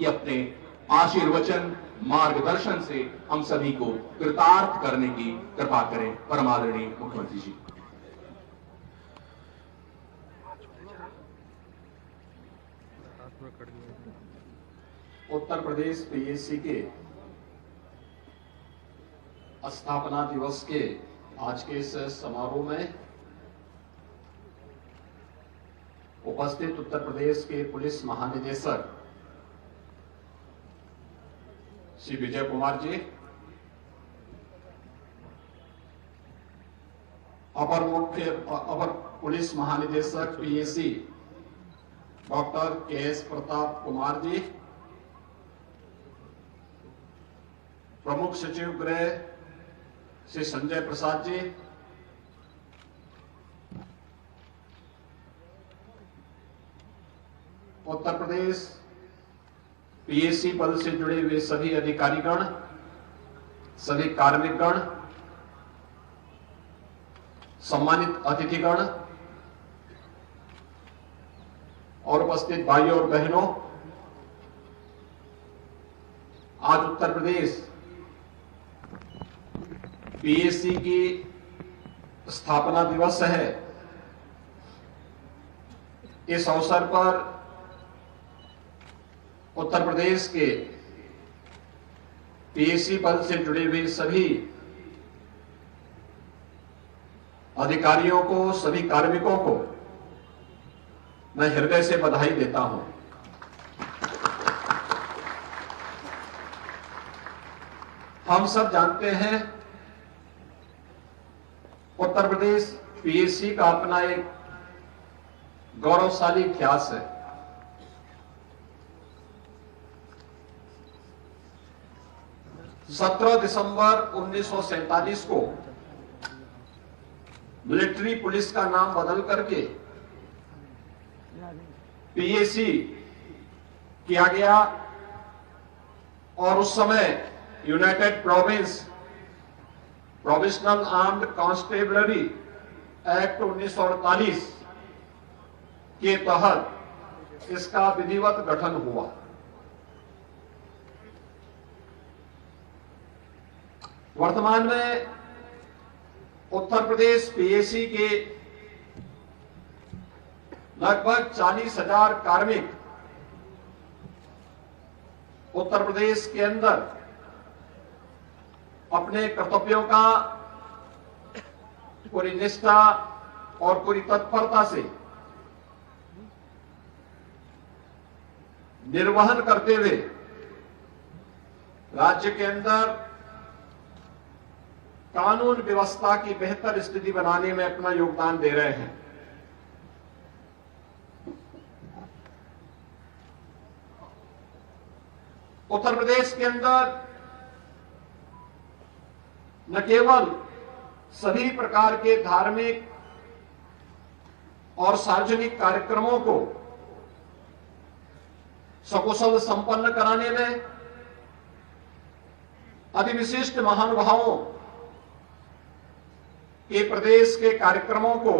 कि अपने आशीर्वचन मार्गदर्शन से हम सभी को कृतार्थ करने की कृपा करें। परमादरणीय मुख्यमंत्री जी। उत्तर प्रदेश पीएसी के स्थापना दिवस के आज के इस समारोह में उपस्थित उत्तर प्रदेश के पुलिस महानिदेशक श्री विजय कुमार जी, अपर पुलिस महानिदेशक PAC doctor K S. Pratap Kumar ji, प्रमुख सचिव गृह श्री संजय प्रसाद जी, उत्तर प्रदेश पीएसी पद से जुड़े हुए सभी अधिकारीगण, सभी कार्मिकगण, सम्मानित अतिथिगण और उपस्थित भाइयों और बहनों, आज उत्तर प्रदेश पीएसी की स्थापना दिवस है। इस अवसर पर उत्तर प्रदेश के पीएसी पद से जुड़े हुए सभी अधिकारियों को, सभी कार्मिकों को मैं हृदय से बधाई देता हूं। हम सब जानते हैं उत्तर प्रदेश पीएसी का अपना एक गौरवशाली इतिहास है। सत्रह दिसंबर 1947 को मिलिट्री पुलिस का नाम बदल करके पीएसी किया गया और उस समय United provisional armed constabulary act 1948 के तहत इसका विधिवत गठन हुआ। वर्तमान में उत्तर प्रदेश पीएसी के लगभग 40,000 कार्मिक उत्तर प्रदेश के अंदर अपने कर्तव्यों का पूरी निष्ठा और पूरी तत्परता से निर्वहन करते हुए राज्य के अंदर कानून व्यवस्था की बेहतर स्थिति बनाने में अपना योगदान दे रहे हैं। उत्तर प्रदेश के अंदर न केवल सभी प्रकार के धार्मिक और सार्वजनिक कार्यक्रमों को सकुशल संपन्न कराने में अति विशिष्ट महानुभावों के प्रदेश के कार्यक्रमों को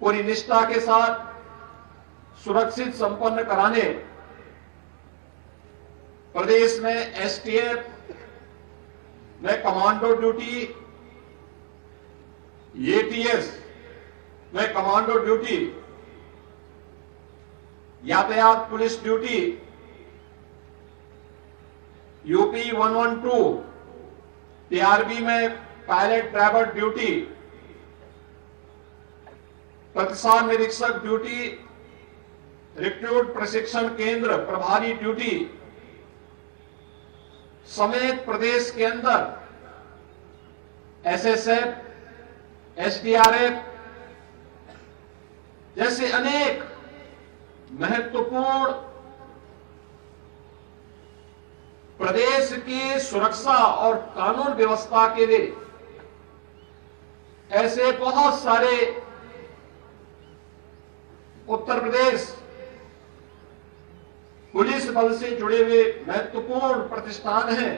पूरी निष्ठा के साथ सुरक्षित संपन्न कराने प्रदेश में एसटीएफ में कमांडो ड्यूटी, एटीएस में कमांडो ड्यूटी, यातायात पुलिस ड्यूटी, यूपी 112 टीआरबी में पायलट ड्राइवर ड्यूटी, प्रतिसाद निरीक्षक ड्यूटी, रिक्रूट प्रशिक्षण केंद्र प्रभारी ड्यूटी समेत प्रदेश के अंदर एसएसएफ, एसडीआरएफ जैसे अनेक महत्वपूर्ण प्रदेश की सुरक्षा और कानून व्यवस्था के लिए ऐसे बहुत सारे उत्तर प्रदेश पुलिस बल से जुड़े हुए महत्वपूर्ण प्रतिष्ठान हैं,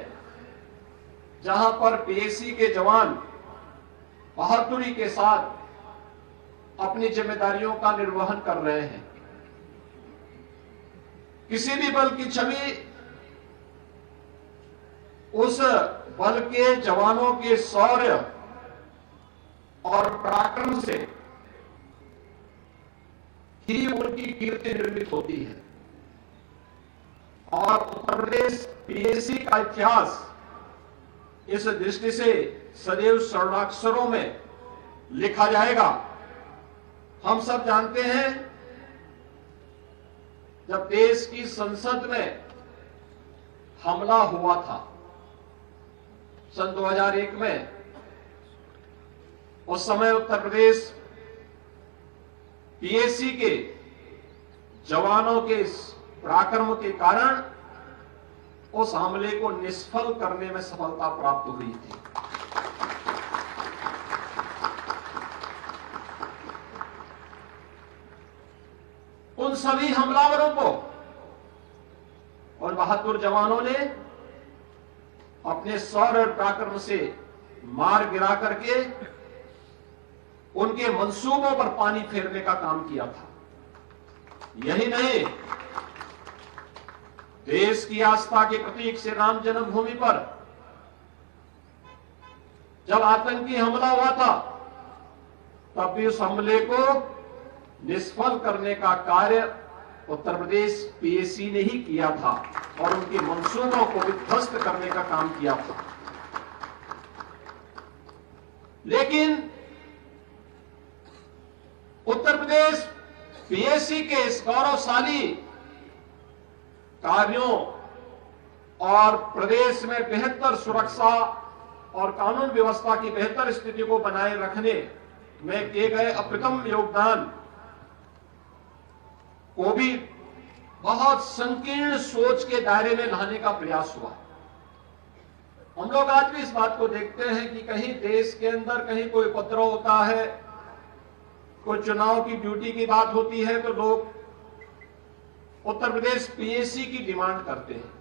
जहां पर पीएसी के जवान बहादुरी के साथ अपनी जिम्मेदारियों का निर्वहन कर रहे हैं। किसी भी बल की छवि उस बल के जवानों के शौर्य और पराक्रम से ही उनकी कीर्ति निर्मित होती है। और उत्तर प्रदेश पीएसी का इतिहास इस दृष्टि से सदैव स्वर्णाक्षरों में लिखा जाएगा। हम सब जानते हैं, जब देश की संसद में हमला हुआ था सन 2001 में, उस समय उत्तर प्रदेश पीएसी के जवानों के पराक्रम के कारण उस हमले को निष्फल करने में सफलता प्राप्त हुई थी। उन सभी हमलावरों को उन बहादुर जवानों ने अपने शौर्य और पराक्रम से मार गिरा करके उनके मंसूबों पर पानी फेरने का काम किया था। यही नहीं, देश की आस्था के प्रतीक श्री राम जन्मभूमि पर जब आतंकी हमला हुआ था, तब भी उस हमले को निष्फल करने का कार्य उत्तर प्रदेश पीएसी ने ही किया था और उनके मंसूबों को विध्वस्त करने का काम किया था। लेकिन उत्तर प्रदेश पीएसी के इस गौरवशाली कार्यों और प्रदेश में बेहतर सुरक्षा और कानून व्यवस्था की बेहतर स्थिति को बनाए रखने में किए गए अप्रतिम योगदान को भी बहुत संकीर्ण सोच के दायरे में लाने का प्रयास हुआ। हम लोग आज भी इस बात को देखते हैं कि कहीं देश के अंदर कहीं कोई उपद्रव होता है, कोई चुनाव की ड्यूटी की बात होती है, तो लोग उत्तर प्रदेश पीएसी की डिमांड करते हैं।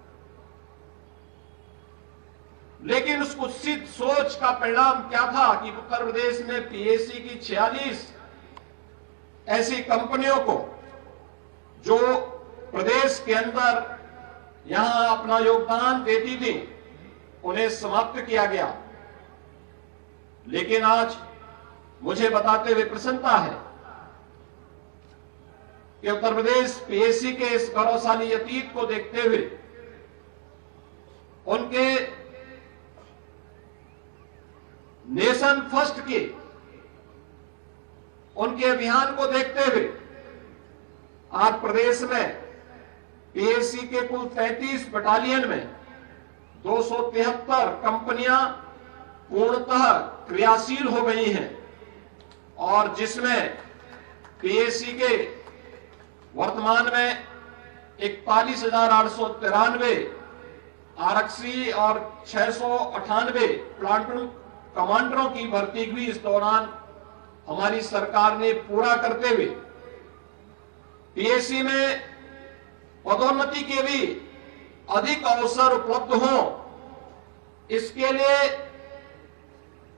लेकिन उस कुत्सित सोच का परिणाम क्या था कि उत्तर प्रदेश में पीएसी की 46 ऐसी कंपनियों को जो प्रदेश के अंदर यहां अपना योगदान देती थी, उन्हें समाप्त किया गया। लेकिन आज मुझे बताते हुए प्रसन्नता है कि उत्तर प्रदेश पीएसी के इस गौरवशाली अतीत को देखते हुए, उनके नेशन फर्स्ट के उनके अभियान को देखते हुए आज प्रदेश में पीएसी के कुल 33 बटालियन में 273 कंपनियां पूर्णतः क्रियाशील हो गई हैं और जिसमें पीएसी के वर्तमान में 41,893 आरक्षी और 698 प्लाटून कमांडरों की भर्ती भी इस दौरान हमारी सरकार ने पूरा करते हुए पीएसी में पदोन्नति के भी अधिक अवसर उपलब्ध हों, इसके लिए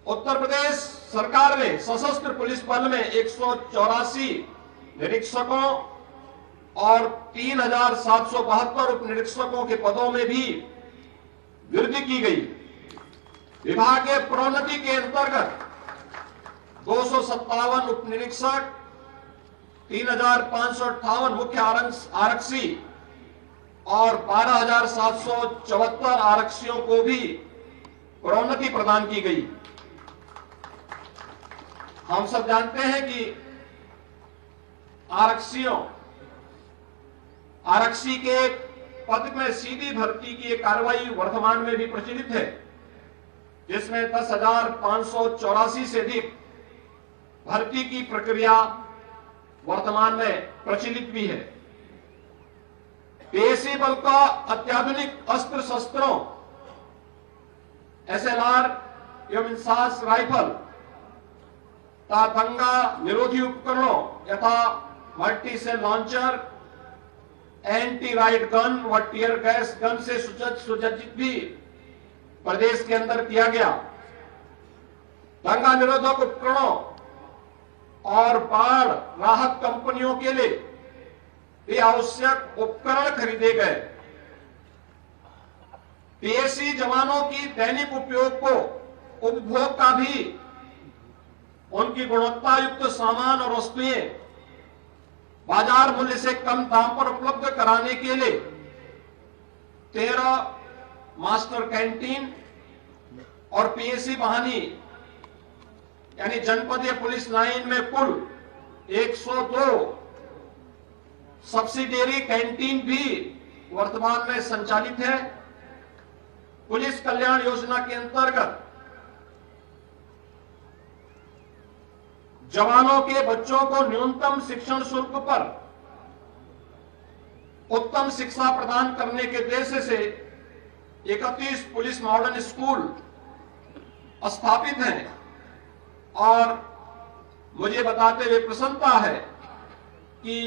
उत्तर प्रदेश सरकार ने सशस्त्र पुलिस बल में 184 निरीक्षकों और 3,772 उप निरीक्षकों के पदों में भी वृद्धि की गई। विभागीय प्रोन्नति के अंतर्गत 257 उप निरीक्षक, 3,558 मुख्य आरक्षी और 12,774 आरक्षियों को भी प्रोन्नति प्रदान की गई। हम सब जानते हैं कि आरक्षी के पद में सीधी भर्ती की कार्रवाई वर्तमान में भी प्रचलित है, जिसमें 10,584 से अधिक भर्ती की प्रक्रिया वर्तमान में प्रचलित भी है। पीएसी बल का अत्याधुनिक अस्त्र शस्त्रों, एसएलआर एवं इंसास राइफल तथा दंगा निरोधी उपकरणों यथा multi cell launcher, anti riot gun व टीयर गैस गन से सुसज्जित भी प्रदेश के अंदर किया गया। दंगा निरोधक उपकरणों और बाढ़ राहत कंपनियों के लिए भी आवश्यक उपकरण खरीदे गए। पीएसी जवानों की दैनिक उपभोग का भी उनकी गुणवत्ता युक्त सामान और वस्तुएं बाजार मूल्य से कम दाम पर उपलब्ध कराने के लिए 13 मास्टर कैंटीन और पीएसी वाहिनी यानी जनपदीय पुलिस लाइन में कुल 102 सब्सिडियरी कैंटीन भी वर्तमान में संचालित है। पुलिस कल्याण योजना के अंतर्गत जवानों के बच्चों को न्यूनतम शिक्षण शुल्क पर उत्तम शिक्षा प्रदान करने के उद्देश्य से 31 पुलिस मॉडर्न स्कूल स्थापित हैं और मुझे बताते हुए प्रसन्नता है कि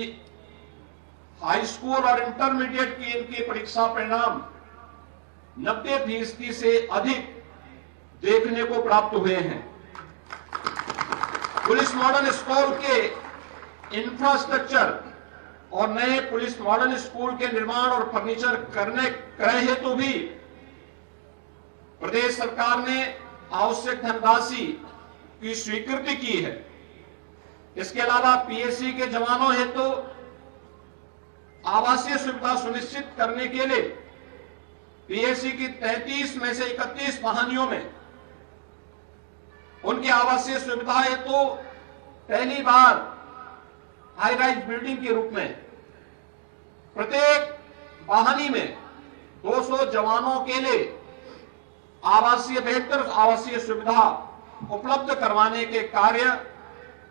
हाई स्कूल और इंटरमीडिएट की इनकी परीक्षा परिणाम 90% से अधिक देखने को प्राप्त हुए हैं। पुलिस मॉडर्न स्कूल के इंफ्रास्ट्रक्चर और नए पुलिस मॉडर्न स्कूल के निर्माण और फर्नीचर क्रय हेतु भी प्रदेश सरकार ने आवश्यक धनराशि की स्वीकृति की है। इसके अलावा पीएसी के जवानों हेतु आवासीय सुविधा सुनिश्चित करने के लिए पीएसी की 33 में से 31 वाहिनियों में उनकी आवासीय सुविधा हेतु पहली बार हाई राइज बिल्डिंग के रूप में प्रत्येक वाहिनी में 200 जवानों के लिए बेहतर आवासीय सुविधा उपलब्ध करवाने के कार्य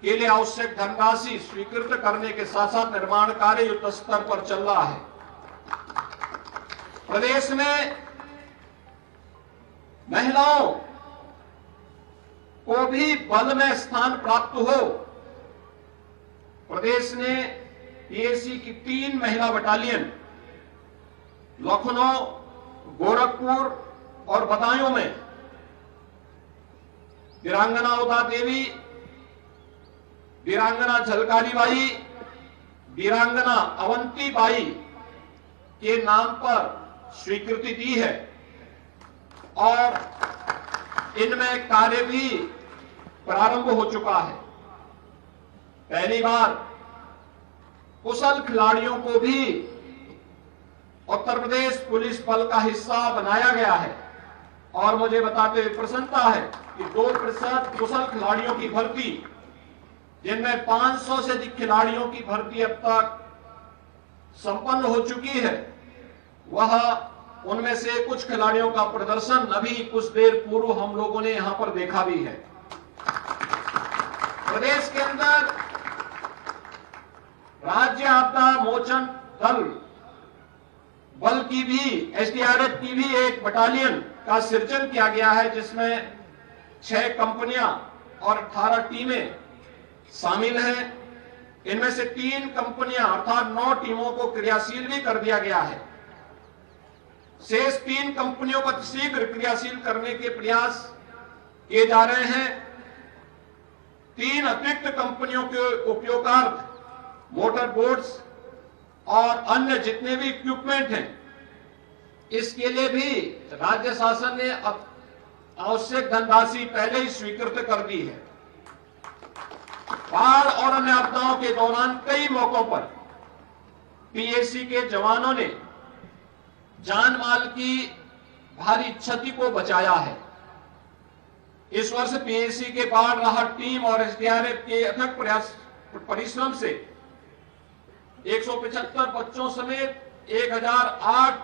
के लिए आवश्यक धनराशि स्वीकृत करने के साथ साथ निर्माण कार्य युद्ध स्तर पर चल रहा है। प्रदेश में महिलाओं को भी बल में स्थान प्राप्त हो, प्रदेश ने पीएसी की 3 महिला बटालियन लखनऊ, गोरखपुर और बदायूं में वीरांगना उदा देवी, वीरांगना झलकारी बाई, वीरांगना अवंती बाई के नाम पर स्वीकृति दी है और इनमें कार्य भी प्रारंभ हो चुका है। पहली बार कुशल खिलाड़ियों को भी उत्तर प्रदेश पुलिस बल का हिस्सा बनाया गया है और मुझे बताते हुए प्रसन्नता है कि 2% कुशल खिलाड़ियों की भर्ती, जिनमें 500 से अधिक खिलाड़ियों की भर्ती अब तक संपन्न हो चुकी है, वह उनमें से कुछ खिलाड़ियों का प्रदर्शन अभी कुछ देर पूर्व हम लोगों ने यहां पर देखा भी है। प्रदेश के अंदर राज्य आपदा मोचन दल बल की भी, एसडीआरएफ की भी एक बटालियन का सृजन किया गया है, जिसमें 6 कंपनियां और 18 टीमें शामिल हैं। इनमें से 3 कंपनियां अर्थात 9 टीमों को क्रियाशील भी कर दिया गया है। शेष 3 कंपनियों को शीघ्र क्रियाशील करने के प्रयास किए जा रहे हैं। 3 अतिरिक्त कंपनियों के उपयोगार्थ मोटर बोट्स और अन्य जितने भी इक्विपमेंट हैं, इसके लिए भी राज्य शासन ने आवश्यक धनराशि पहले ही स्वीकृत कर दी है। बाढ़ और अन्य आपदाओं के दौरान कई मौकों पर पीएसी के जवानों ने जान माल की भारी क्षति को बचाया है। इस वर्ष पीएसी के बाढ़ राहत टीम और एसडीआरएफ के अथक परिश्रम से 175 बच्चों समेत 1008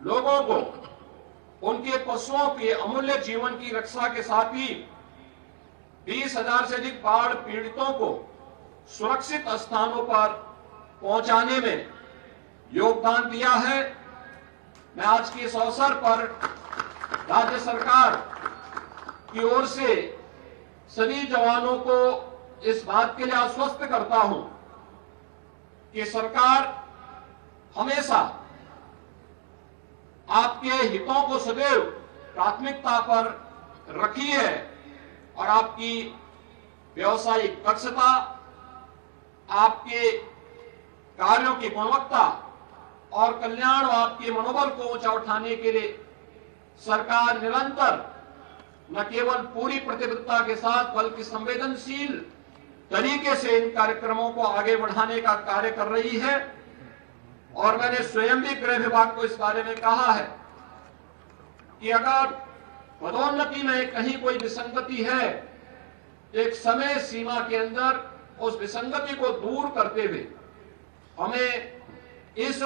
लोगों को उनके पशुओं के अमूल्य जीवन की रक्षा के साथ ही 20,000 से अधिक बाढ़ पीड़ितों को सुरक्षित स्थानों पर पहुंचाने में योगदान दिया है। मैं आज के इस अवसर पर राज्य सरकार की ओर से सभी जवानों को इस बात के लिए आश्वस्त करता हूं कि सरकार हमेशा आपके हितों को सदैव प्राथमिकता पर रखी है और आपकी व्यावसायिक दक्षता, आपके कार्यों की गुणवत्ता और कल्याणवाद के मनोबल को ऊंचा उठाने के लिए सरकार निरंतर न केवल पूरी प्रतिबद्धता के साथ बल्कि संवेदनशील तरीके से इन कार्यक्रमों को आगे बढ़ाने का कार्य कर रही है। और मैंने स्वयं भी गृह विभाग को इस बारे में कहा है कि अगर पदोन्नति में कहीं कोई विसंगति है, एक समय सीमा के अंदर उस विसंगति को दूर करते हुए हमें इस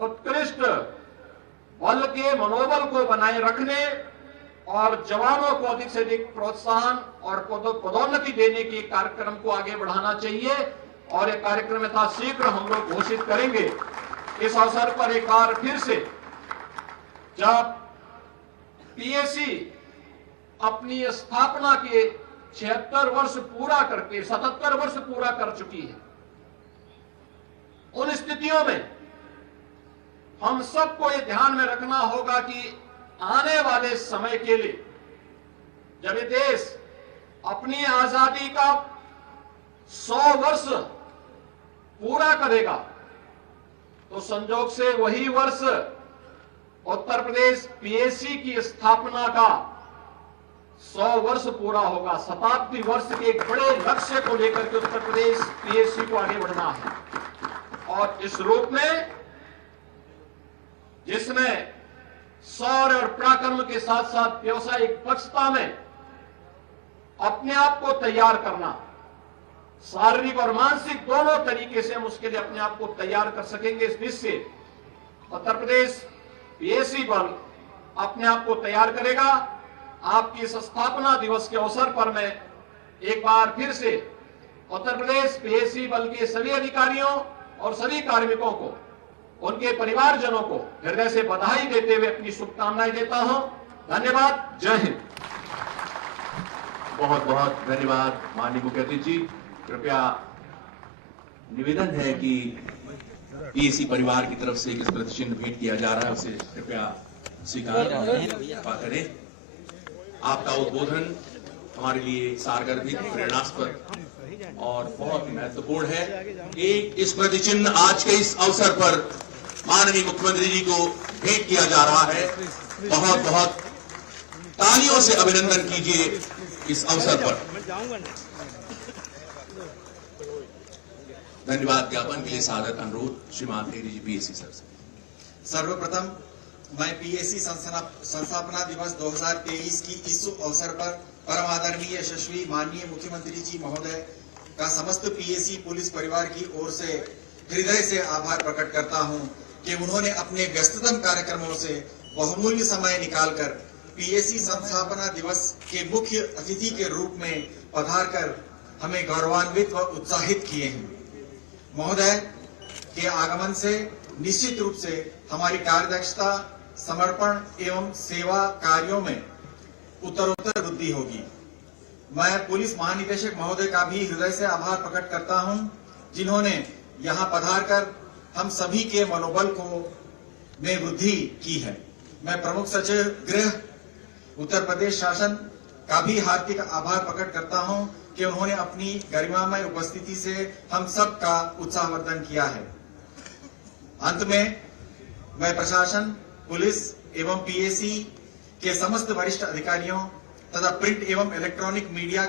उत्कृष्ट बल के मनोबल को बनाए रखने और जवानों को अधिक से अधिक प्रोत्साहन और पदोन्नति देने के कार्यक्रम को आगे बढ़ाना चाहिए। और ये कार्यक्रम यथाशीघ्र हम लोग घोषित करेंगे। इस अवसर पर एक बार फिर से, जब पीएसी अपनी स्थापना के 76 वर्ष पूरा करके 77 वर्ष पूरा कर चुकी है, उन स्थितियों में हम सबको ये ध्यान में रखना होगा कि आने वाले समय के लिए जब ये देश अपनी आजादी का 100 वर्ष पूरा करेगा, तो संजोग से वही वर्ष उत्तर प्रदेश पीएसी की स्थापना का 100 वर्ष पूरा होगा। शताब्दी वर्ष के एक बड़े लक्ष्य को लेकर के उत्तर प्रदेश पीएसी को आगे बढ़ना है। और इस रूप में जिसमें शौर्य और पराक्रम के साथ साथ व्यवसायिक दक्षता में अपने आप को तैयार करना, शारीरिक और मानसिक दोनों तरीके से हम उसके लिए अपने आप को तैयार कर सकेंगे, इस दृष्टि से उत्तर प्रदेश पीएसी बल अपने आप को तैयार करेगा। आपकी इस स्थापना दिवस के अवसर पर मैं एक बार फिर से उत्तर प्रदेश पीएसी बल के सभी अधिकारियों और सभी कार्मिकों को, उनके परिवारजनों को हृदय से बधाई देते हुए अपनी शुभकामनाएं देता हूं। धन्यवाद। जय हिंद। बहुत बहुत धन्यवाद माननीय मुख्य अतिथि जी। कृपया निवेदन है कि पीएसी परिवार की तरफ से एक स्मृति चिन्ह भेंट किया जा रहा है, उसे कृपया स्वीकार करें। आपका उद्बोधन हमारे लिए सारगर्भित, प्रेरणास्पद और बहुत महत्वपूर्ण है। एक स्मृति चिन्ह आज के इस अवसर पर माननीय मुख्यमंत्री जी को भेंट किया जा रहा है। बहुत बहुत तालियों से अभिनंदन कीजिए इस अवसर पर। धन्यवाद ज्ञापन के लिए सादर अनुरोध श्रीमान हेरी जी पीएसी सर से। सर्वप्रथम मैं पीएसी संस्थापना दिवस 2023 की इस अवसर पर परम आदरणीय यशस्वी माननीय मुख्यमंत्री जी महोदय का समस्त पीएसी पुलिस परिवार की ओर से हृदय से आभार प्रकट करता हूं कि उन्होंने अपने व्यस्ततम कार्यक्रमों से बहुमूल्य समय निकालकर पीएसी संस्थापना दिवस के मुख्य अतिथि के रूप में पधारकर हमें गौरवान्वित व उत्साहित किए हैं। महोदय के आगमन से निश्चित रूप से हमारी कार्यदक्षता, समर्पण एवं सेवा कार्यों में उत्तरोत्तर वृद्धि होगी। मैं पुलिस महानिदेशक महोदय का भी हृदय से आभार प्रकट करता हूं, जिन्होंने यहां पधारकर हम सभी के मनोबल को में वृद्धि की है। मैं प्रमुख सचिव गृह उत्तर प्रदेश शासन का भी हार्दिक आभार प्रकट करता हूं कि उन्होंने अपनी गरिमामय उपस्थिति से हम सब का उत्साहवर्धन किया है। अंत में मैं प्रशासन, पुलिस एवं पीएसी के समस्त वरिष्ठ अधिकारियों तथा प्रिंट एवं इलेक्ट्रॉनिक मीडिया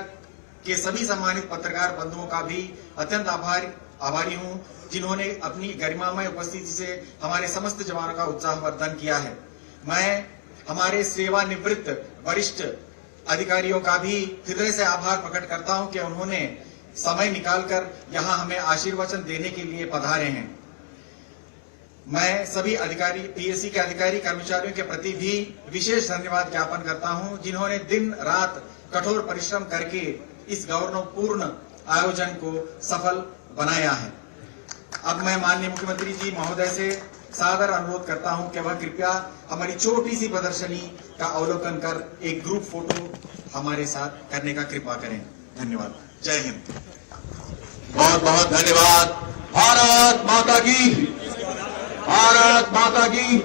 के सभी सम्मानित पत्रकार बंधुओं का भी अत्यंत आभारी हूं, जिन्होंने अपनी गरिमामय उपस्थिति से हमारे समस्त जवानों का उत्साहवर्धन किया है। मैं हमारे सेवानिवृत्त वरिष्ठ अधिकारियों का भी हृदय से आभार प्रकट करता हूं कि उन्होंने समय निकालकर यहां हमें आशीर्वचन देने के लिए पधारे हैं। मैं सभी अधिकारी, पीएसी के अधिकारी कर्मचारियों के प्रति भी विशेष धन्यवाद ज्ञापन करता हूं, जिन्होंने दिन रात कठोर परिश्रम करके इस गौरवपूर्ण आयोजन को सफल बनाया है। अब मैं माननीय मुख्यमंत्री जी महोदय से सादर अनुरोध करता हूं कि वह कृपया हमारी छोटी सी प्रदर्शनी का अवलोकन कर एक ग्रुप फोटो हमारे साथ करने का कृपा करें। धन्यवाद। जय हिंद। बहुत बहुत धन्यवाद। भारत माता की, भारत माता की।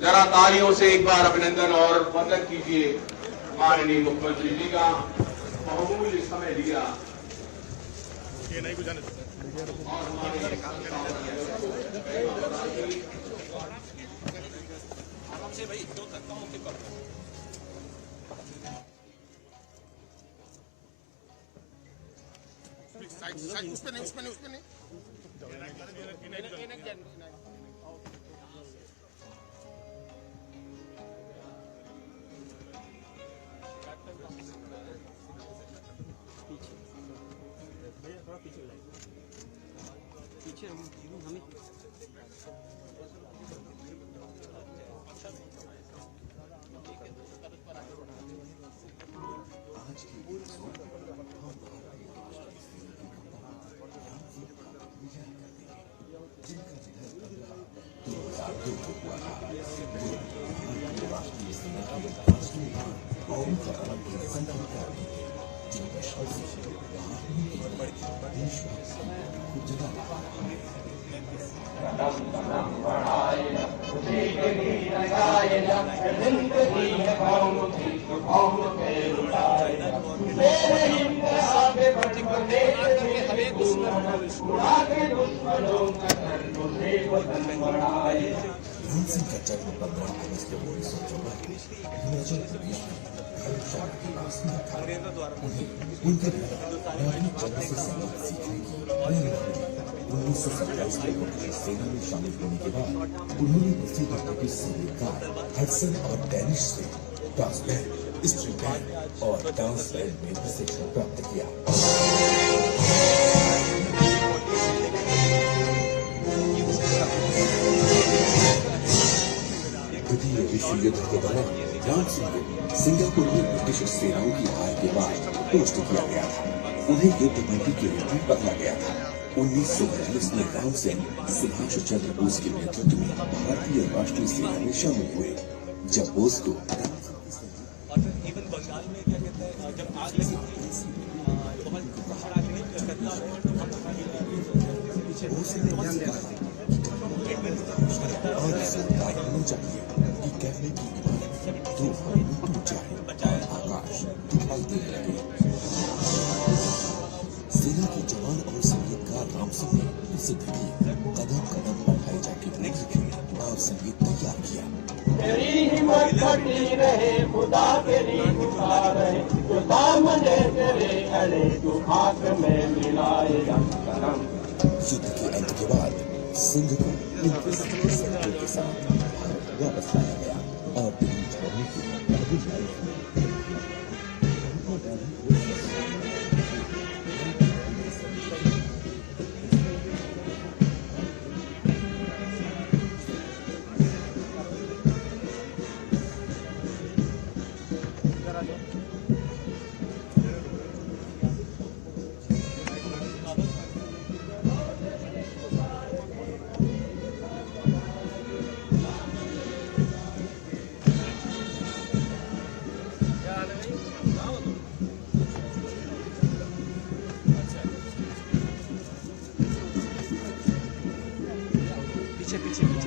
जरा तालियों से एक बार अभिनंदन और वंदन कीजिए माननीय मुख्यमंत्री जी का। बहुमूल्य समय दिया। उसमें नहीं पीछे हमें भीम सिंह का जन्म 15 अगस्त 1954 हिमाचल प्रदेश में धर्मशाला के पास हुआ था। उन्हें उनके नागरिक जन्म से संगीत सीखने की प्रेरणा मिली। 1927 में ब्रिटिश सेना में शामिल होने के बाद उन्होंने प्रसिद्ध ब्रिटिश संगीतकार हडसन और डैनिश से ब्रास बैंड, स्ट्रिंग बैंड और डांस बैंड में प्रशिक्षण प्राप्त किया। द्वितीय विश्व युद्ध के दौरान राम सिंह को सिंगापुर में ब्रिटिश सेनाओं की हार के बाद पोस्ट किया गया था। उन्हें युद्ध बंदी के रूप में बदला गया था। 1942 में राम सिंह सुभाष चंद्र बोस के नेतृत्व में भारतीय राष्ट्रीय सेना में शामिल हुए। जब बोस को बंगाल में क्या कहते हैं, जब आग लगी चाहिए कि कहने की इमारत दो टूट जाए और आकाश दिखाई देने लगे। सेना के जवान और संगीतकार राम सिंह ने प्रसिद्ध गीत कदम कदम बढ़ाए जाके लिखे और संगीत तैयार किया। तेरी हिम्मत बढ़ती रहे, खुदा तेरी उठा रहे, जो दामने तेरे अड़े तू खाक में मिलाए कदम। युद्ध के अंत के बाद सिंह को उनके सैनिकों के साथ वापस लाया गया और दिल्ली छोड़ने की पहली पीछे